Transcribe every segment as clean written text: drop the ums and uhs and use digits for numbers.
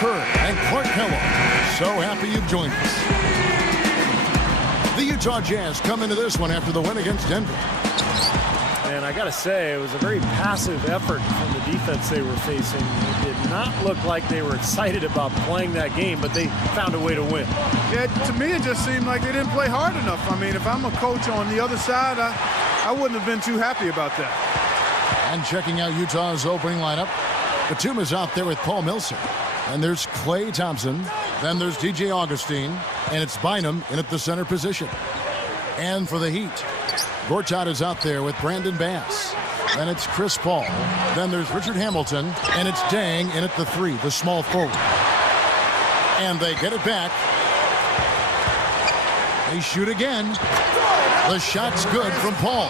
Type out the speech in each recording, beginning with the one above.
Kerr and Clark Kellogg. So happy you've joined us. The Utah Jazz come into this one after the win against Denver. And I got to say, it was a very passive effort from the defense they were facing. It did not look like they were excited about playing that game, but they found a way to win. Yeah, to me, it just seemed like they didn't play hard enough. I mean, if I'm a coach on the other side, I wouldn't have been too happy about that. And checking out Utah's opening lineup, Batum is out there with Paul Millsap. And there's Klay Thompson. Then there's DJ Augustine. And it's Bynum in at the center position. And for the Heat, Gortat is out there with Brandon Bass. Then it's Chris Paul. Then there's Richard Hamilton. And it's Dang in at the 3, the small forward. And they get it back. They shoot again. The shot's good from Paul.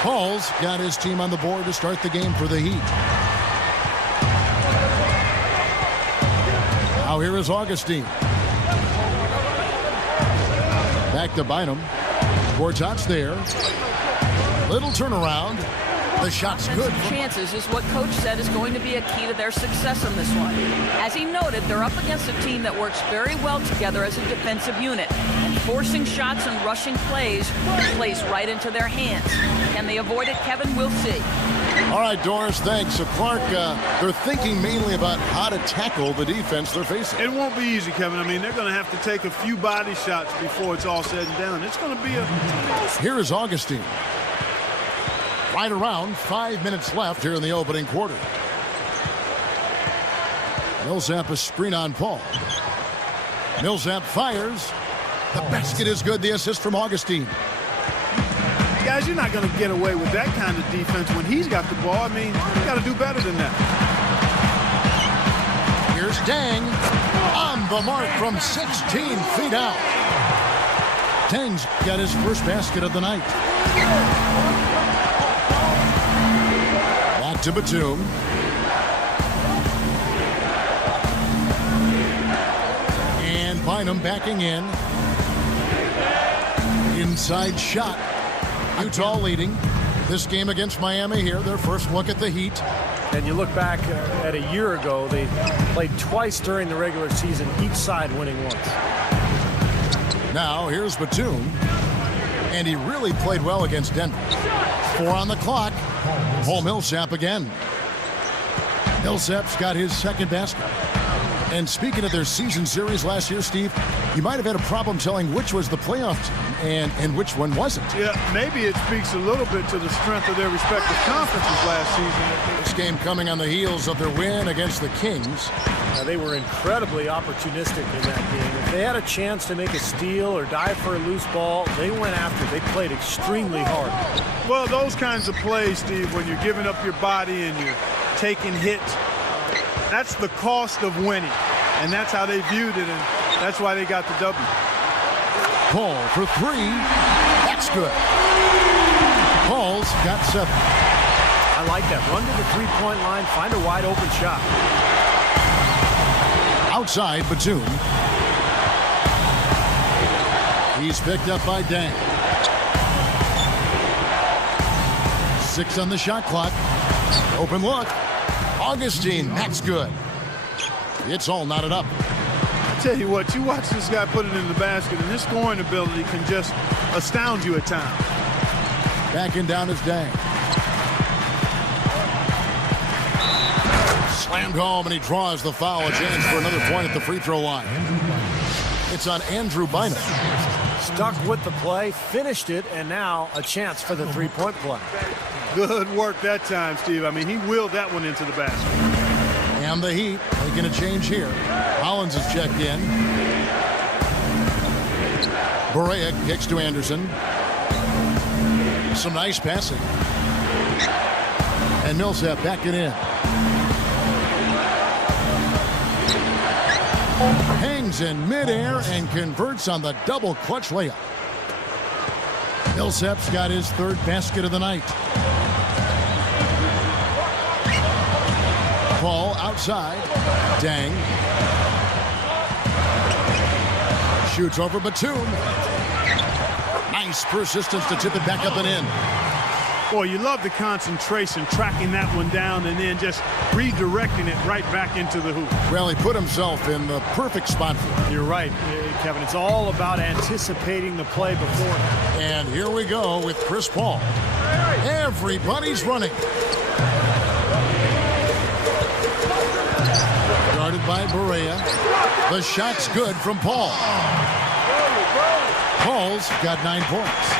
Paul's got his team on the board to start the game for the Heat. Now here is Augustine. Back to Bynum. Gortat's there. Little turnaround. The shot's good. Chances is what Coach said is going to be a key to their success on this one. As he noted, they're up against a team that works very well together as a defensive unit. And forcing shots and rushing plays right into their hands. Can they avoid it, Kevin? We'll see. All right, Doris, thanks. So, Clark, they're thinking mainly about how to tackle the defense they're facing. It won't be easy, Kevin. I mean, they're going to have to take a few body shots before it's all said and done. It's going to be a... Here is Augustine. Right around 5 minutes left here in the opening quarter. Millsap a screen on Paul. Millsap fires. The basket is good. The assist from Augustine. Guys, you're not going to get away with that kind of defense when he's got the ball. I mean, you got to do better than that. Here's Dang on the mark from 16 feet out. Dang's got his first basket of the night. Back to Batum. And Bynum backing in. Inside shot. Utah leading this game against Miami here. Their first look at the Heat. And you look back at a year ago, they played twice during the regular season, each side winning once. Now here's Batum. And he really played well against Denver. 4 on the clock. Paul Millsap again. Millsap's got his second basket. And speaking of their season series last year, Steve, you might have had a problem telling which was the playoff team and which one wasn't. Yeah, maybe it speaks a little bit to the strength of their respective conferences last season. This game coming on the heels of their win against the Kings. They were incredibly opportunistic in that game. If they had a chance to make a steal or dive for a loose ball, they went after it. They played extremely hard. Well, those kinds of plays, Steve, when you're giving up your body and you're taking hits, that's the cost of winning. And that's how they viewed it, and that's why they got the W. Paul for 3. That's good. Paul's got 7. I like that. Run to the three-point line, find a wide open shot. Outside, Batum. He's picked up by Dang. 6 on the shot clock. Open look. Augustine, that's good. It's all knotted up. I tell you what, you watch this guy put it in the basket, and his scoring ability can just astound you at times. Backing down is Dang. Slammed home, and he draws the foul. A chance for another point at the free throw line. It's on Andrew Bynum. Stuck with the play, finished it, and now a chance for the three-point play. Good work that time, Steve. I mean, he willed that one into the basket. And the Heat making a change here. Hollins is checked in. Barea kicks to Anderson. Some nice passing. And Millsap backing in. Hangs in midair and converts on the double clutch layup. Millsap's got his third basket of the night. Paul outside. Dang. Shoots over Batum. Nice persistence to tip it back up and in. Boy, you love the concentration, tracking that one down and then just redirecting it right back into the hoop. Well, he put himself in the perfect spot for it. You're right, Kevin. It's all about anticipating the play before. And here we go with Chris Paul. Everybody's running. Guarded by Barea. The shot's good from Paul. Paul's got 9 points.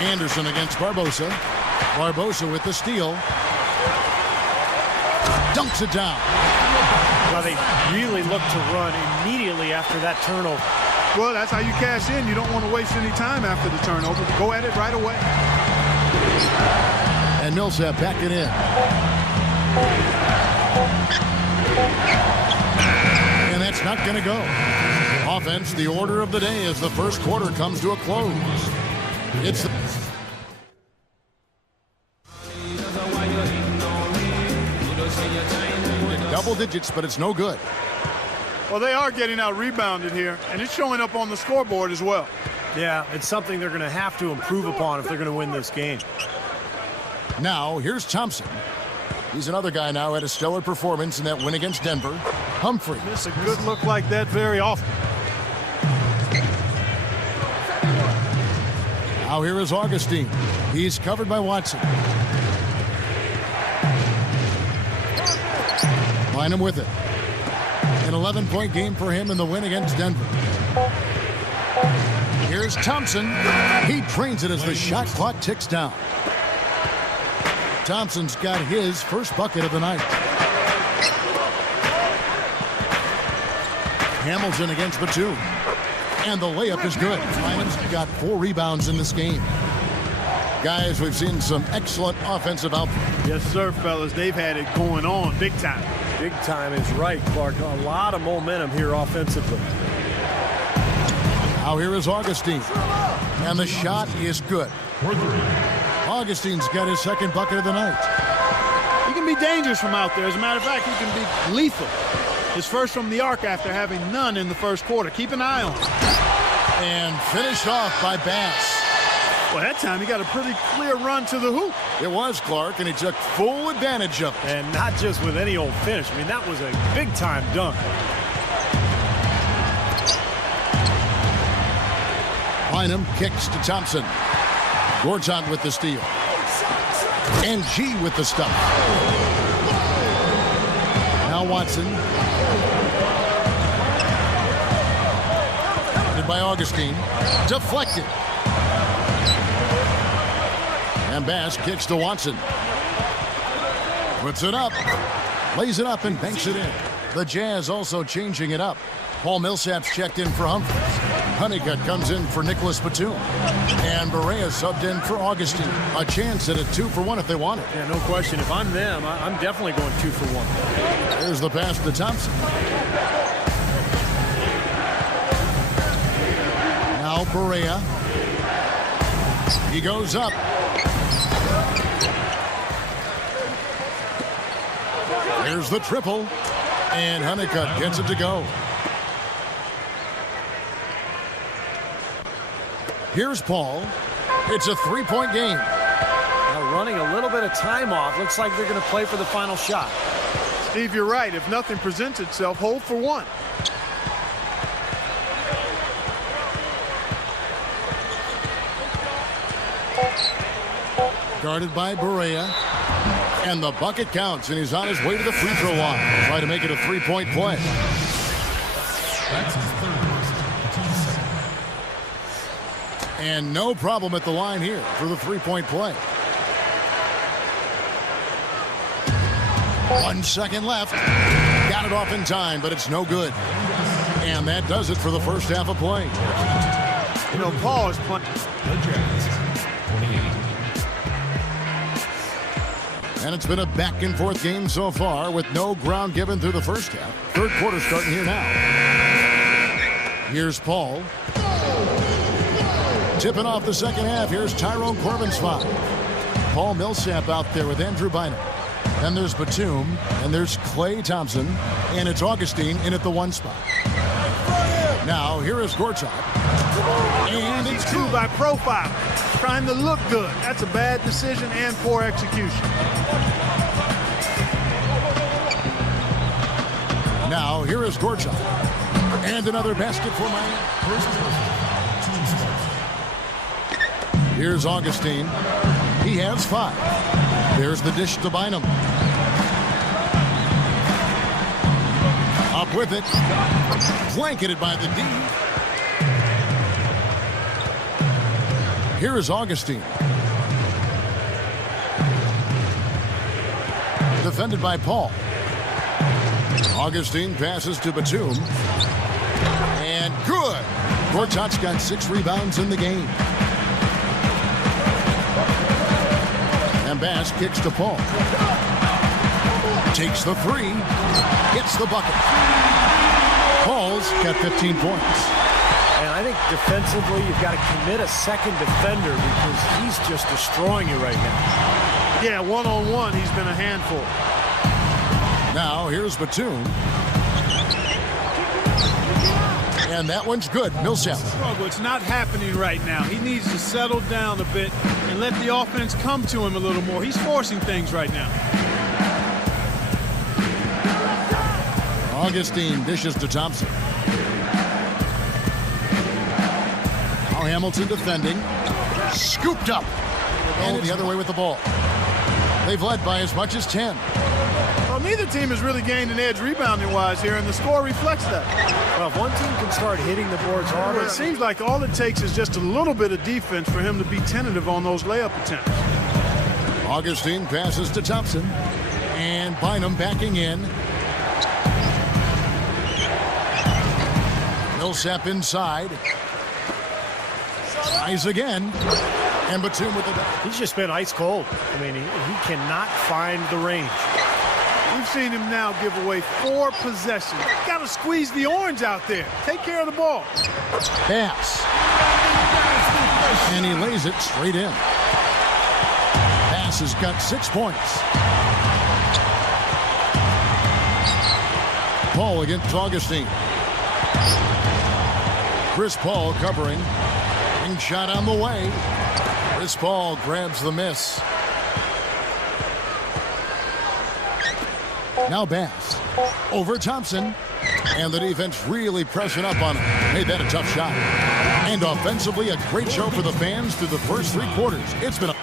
Anderson against Barbosa. Barbosa with the steal. Dunks it down. Well, they really look to run immediately after that turnover. Well, that's how you cash in. You don't want to waste any time after the turnover. Go at it right away. And Millsap backing in. And that's not going to go. Offense, the order of the day as the first quarter comes to a close. It's the double digits, but it's no good. Well, they are getting out rebounded here, and it's showing up on the scoreboard as well. Yeah, it's something they're going to have to improve upon if they're going to win this game. Now, here's Thompson. He's another guy now had a stellar performance in that win against Denver. Humphrey. It's a good look like that very often. Now here is Augustine. He's covered by Watson. Bynum with it. An 11-point game for him in the win against Denver. Here's Thompson. He drains it as the shot clock ticks down. Thompson's got his first bucket of the night. Hamilton against Batum. And the layup is good. Bynum's got 4 rebounds in this game. Guys, we've seen some excellent offensive output. Yes, sir, fellas. They've had it going on big time. Big time is right, Clark. A lot of momentum here offensively. Now here is Augustine. And the shot is good. Augustine's got his second bucket of the night. He can be dangerous from out there. As a matter of fact, he can be lethal. His first from the arc after having none in the first quarter. Keep an eye on him. And finished off by Bass. Well, that time he got a pretty clear run to the hoop. It was Clark, and he took full advantage of it. And not just with any old finish. I mean, that was a big-time dunk. Bynum kicks to Thompson. Gortat with the steal. And G with the stop. Now Watson. By Augustine. Deflected. And Bass kicks to Watson. Puts it up. Lays it up and banks it in. The Jazz also changing it up. Paul Millsap's checked in for Humphries. Honeycutt comes in for Nicholas Batum. And Barea subbed in for Augustine. A chance at a 2-for-1 if they want it. Yeah, no question. If I'm them, I'm definitely going 2-for-1. There's the pass to Thompson. Now Barea. He goes up. Here's the triple. And Honeycutt gets it to go. Here's Paul. It's a 3-point game. Now running a little bit of time off. Looks like they're going to play for the final shot. Steve, you're right. If nothing presents itself, hold for one. Guarded by Barea. And the bucket counts, and he's on his way to the free throw line. Try to make it a 3-point play. That's his third And no problem at the line here for the 3-point play. 1 second left. Got it off in time, but it's no good. And that does it for the first half of play. You know, Paul is playing. The Jazz, 28. And it's been a back-and-forth game so far with no ground given through the first half. Third quarter starting here now. Here's Paul. Tipping off the second half. Here's Tyrone Corbin's foul. Paul Millsap out there with Andrew Bynum. Then there's Batum. And there's Klay Thompson. And it's Augustine in at the 1 spot. Now, here is Gortat. And it's two by profile, trying to look good. That's a bad decision and poor execution. Now, here is Gortat. And another basket for Miami. Here's Augustine. He has 5. There's the dish to Bynum. Up with it. Blanketed by the D. Here is Augustine. Defended by Paul. Augustine passes to Batum. And good. Gortat's got 6 rebounds in the game. And Bass kicks to Paul. Takes the 3. Hits the bucket. Paul's got 15 points. And I think defensively, you've got to commit a second defender because he's just destroying you right now. Yeah, one-on-one, he's been a handful. Now, here's Batum. And that one's good. Millsap. It's not happening right now. He needs to settle down a bit and let the offense come to him a little more. He's forcing things right now. Augustine dishes to Thompson. Now Hamilton defending. Scooped up. And the other way with the ball. They've led by as much as 10. Well, neither team has really gained an edge rebounding-wise here, and the score reflects that. Well, if one team can start hitting the boards harder. It seems like all it takes is just a little bit of defense for him to be tentative on those layup attempts. Augustine passes to Thompson. And Bynum backing in. Millsap inside. Tries again. And Batum with the... He's just been ice cold. I mean, he cannot find the range. We've seen him now give away 4 possessions. Got to squeeze the orange out there. Take care of the ball. Pass. And he lays it straight in. Pass has got 6 points. Paul against Augustine. Chris Paul covering. And shot on the way. Chris Paul grabs the miss. Now Bass over Thompson. And the defense really pressing up on him. Made that a tough shot. And offensively, a great show for the fans through the first 3 quarters. It's been a...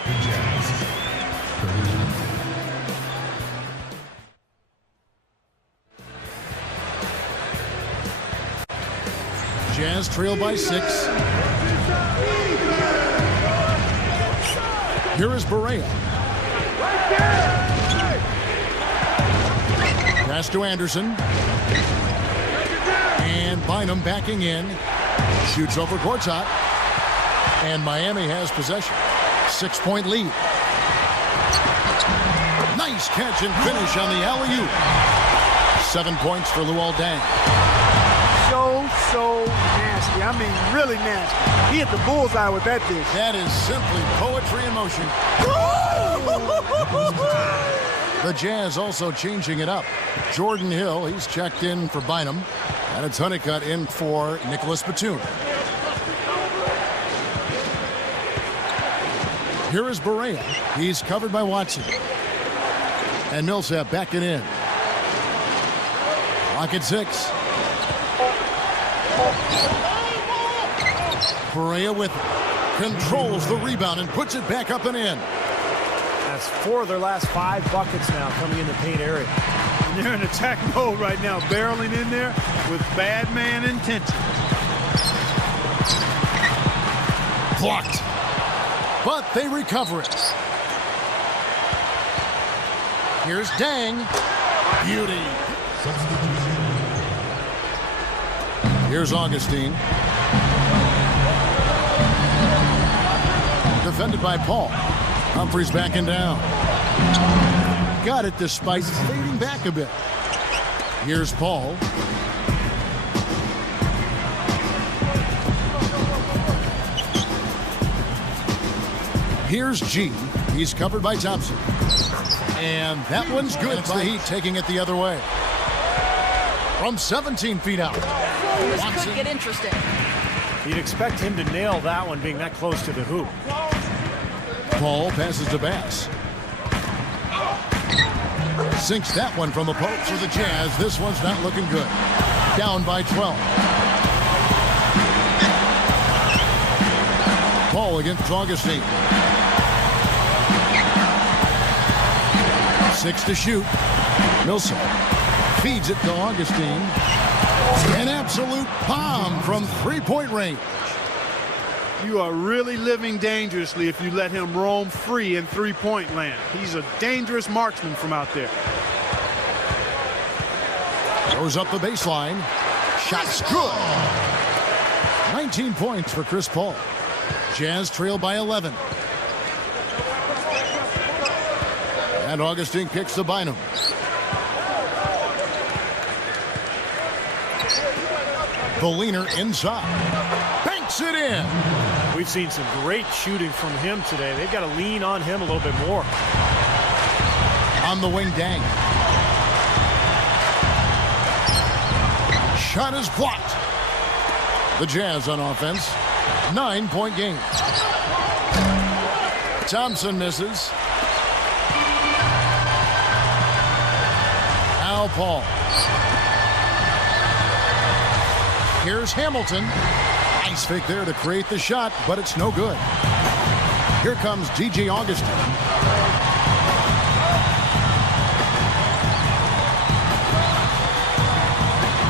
Jazz trail by 6. Here is Barea. Pass to Anderson. And Bynum backing in. Shoots over Gortat. And Miami has possession. 6-point lead. Nice catch and finish on the alley-oop. 7 points for Luol Deng. So nasty. I mean, really nasty. He hit the bullseye with that dish. That is simply poetry in motion. The Jazz also changing it up. Jordan Hill, he's checked in for Bynum. And it's Honeycutt in for Nicholas Batum. Here is Barea. He's covered by Watson. And Millsap backing in. Lock at 6. Barea with it. Controls the rebound and puts it back up and in. That's 4 of their last 5 buckets now coming in the paint area. And they're in attack mode right now, barreling in there with bad man intention. Blocked. But they recover it. Here's Deng. Beauty. Here's Augustine. Defended by Paul. Humphries backing down. Got it despite fading back a bit. Here's Paul. Here's G. He's covered by Thompson. And that one's good. It's the Heat taking it the other way. From 17 feet out. This could get interesting. You'd expect him to nail that one being that close to the hoop. Paul passes to Bass. Sinks that one from the post for the Jazz. This one's not looking good. Down by 12. Paul against Augustine. 6 to shoot. Milson feeds it to Augustine. An absolute bomb from three-point range. You are really living dangerously if you let him roam free in three-point land. He's a dangerous marksman from out there. Goes up the baseline. Shot's good. 19 points for Chris Paul. Jazz trail by 11. And Augustine kicks to Bynum. The leaner inside. Banks it in. We've seen some great shooting from him today. They've got to lean on him a little bit more. On the wing, Dang. Shot is blocked. The Jazz on offense. 9-point game. Thompson misses. Al Paul. Here's Hamilton. Nice fake there to create the shot, but it's no good. Here comes DJ Augustine.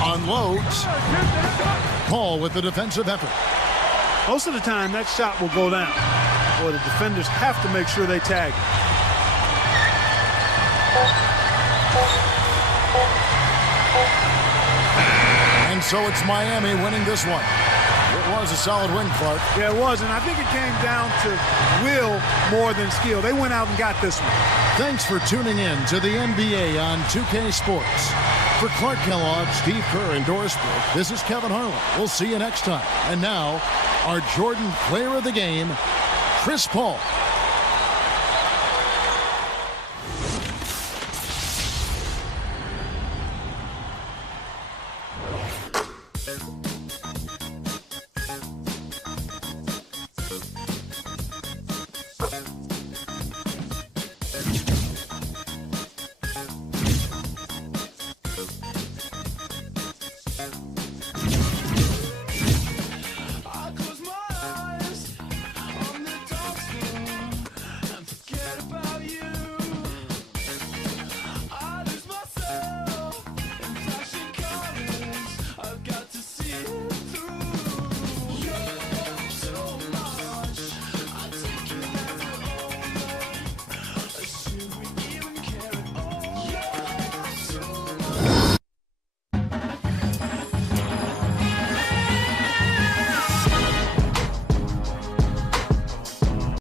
Unloads. Paul with the defensive effort. Most of the time, that shot will go down. Boy, the defenders have to make sure they tag it. And so it's Miami winning this one. It was a solid win, Clark. Yeah, it was, and I think it came down to will more than skill. They went out and got this one. Thanks for tuning in to the NBA on 2K Sports. For Clark Kellogg, Steve Kerr, and Doris Burke, this is Kevin Harlan. We'll see you next time. And now, our Jordan player of the game, Chris Paul.